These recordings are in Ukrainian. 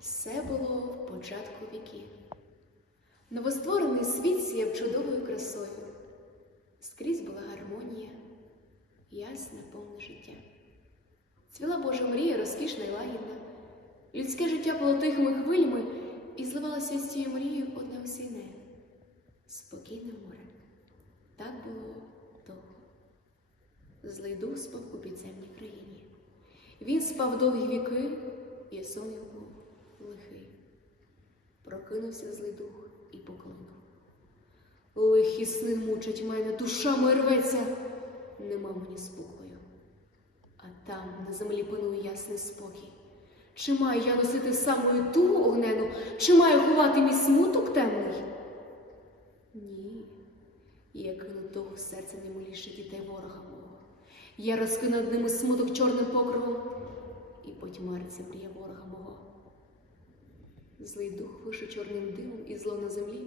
Все було в початку віків. Новостворений світ сіяв чудовою красою. Скрізь була гармонія, ясне повне життя. Цвіла Божа мрія, розкішна й лагідна. Людське життя було тихими хвилями і зливалося з цією мрією одна осіне. Спокійне море. Так було довго. Злий дух спав у підземній країні. Він спав довгі віки і сон кинувся злий дух і поклинув. Лихі сни мучать мене, душа моя рветься, нема мені спокою. А там на землі панує ясний спокій. Чи маю я носити самою тугу огнену, чи маю ховати мій смуток темний? Ні, я кину того серця немиліше дітей ворога мого. Я розкину ними смуток чорним покровом і потьмариться мрія ворога. Злий дух више чорним димом і зло на землі,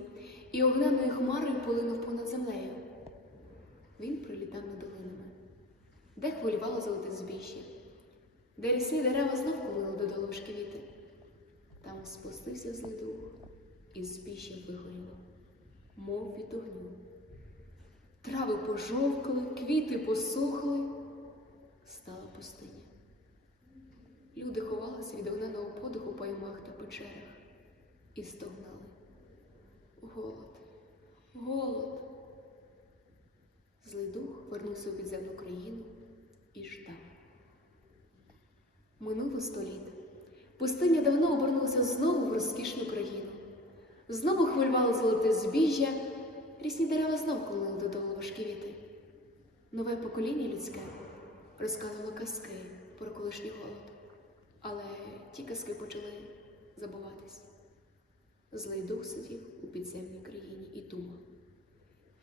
і огненою хмарою полинув понад землею. Він пролітав над долинами, де хвилювало золоте збіжжя, де лісні дерева знов колили до долушки віти. Там спустився злий дух, і збіжжя вигоріло, мов від огню. Трави пожовкли, квіти посохли, стала пустиня. Люди ховалися від огненого подиху по ямах та печерах і стогнали. Голод, голод. Злий дух вернувся у підземну країну і ждав. Минуло сто літ. Пустиня давно обернулася знову в розкішну країну. Знову хвилювало золоте збіжжя, рісні дерева знов колили додолу важкі віти. Нове покоління людське розказувало казки про колишній голод, але ті казки почали забуватись. Злий дух сидів у підземній країні і думав.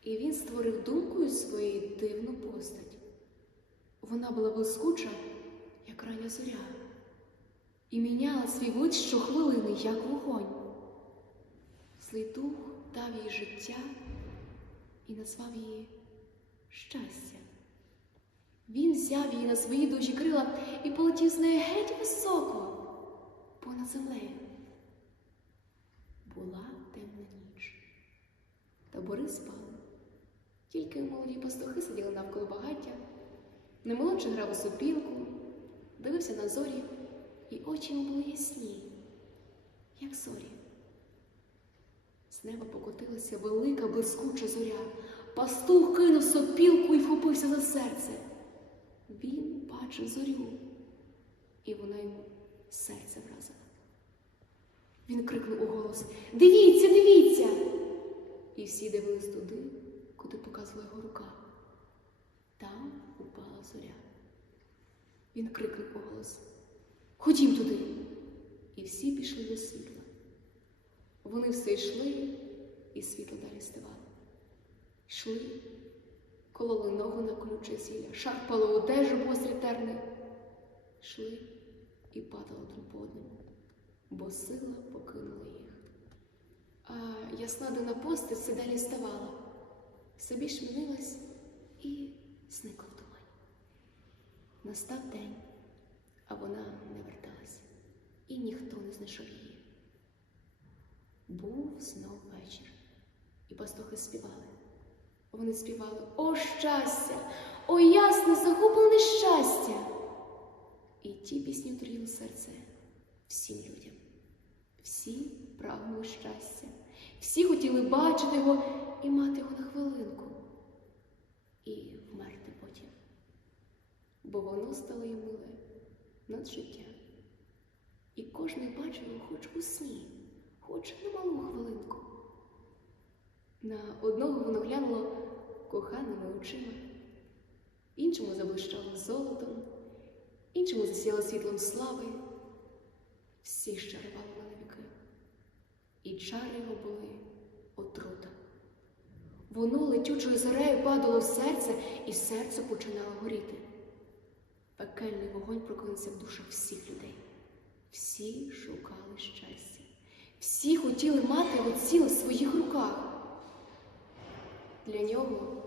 І він створив думкою своєї дивну постать. Вона була блискуча, як рання зоря, і міняла свій вид щохвилини, як вогонь. Злий дух дав їй життя і назвав її щастя. Він взяв її на свої дужі крила і полетів з нею геть високо понад землею. табори спали. Тільки молоді пастухи сиділи навколо багаття, немолодший грав у сопілку, дивився на зорі, і очі йому були ясні, як зорі. З неба покотилася велика блискуча зоря. Пастух кинув сопілку і вхопився за серце. Він бачив зорю, і вона йому серце вразила. Він крикнув у голос Дивіться, дивіться! всі дивились туди, куди показувала його рука. Там упала зоря. Він крикнув голос Ходім туди! І всі пішли до світла. Вони все йшли, і світло далі ставало. Йшли, кололи ногу на колюче сілля, шарпали одежу посеред терни. Йшли і падали друг по одному, бо сила покинула їх ясна дана постать далі ставала, собі шмінилась і зникла в тумані. Настав день, а вона не верталась, і ніхто не знайшов її. Був знов вечір, і пастухи співали. Вони співали О щастя, о ясне, загублене щастя! І ті пісні тріло серце всім людям. Всі прагнули щастя. Всі хотіли бачити його і мати його на хвилинку і вмерти потім. Бо воно стало й миле над життя. І кожен бачив його хоч у сні, хоч на малу хвилинку. На одного воно глянуло коханими очима, іншому заблищало золотом, іншому засіяло світлом слави, всі щарували на віки, і чари його були. Воно летючою зарею падало в серце, і серце починало горіти. Пекельний вогонь прокинувся в душах всіх людей. Всі шукали щастя, всі хотіли мати оціл в своїх руках. Для нього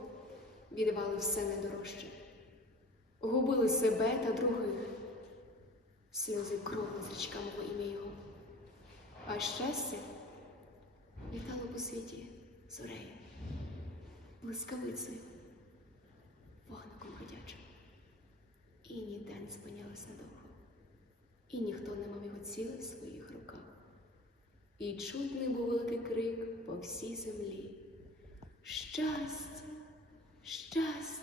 віддавали все найдорожче, губили себе та других, сльози кровли з річка мого ім'я його, а щастя літало по світі блискавицею, вогником ходячим. І ні день спинялась довго, і ніхто не мав його ціле в своїх руках. І чутний був великий крик по всій землі. Щастя, щастя!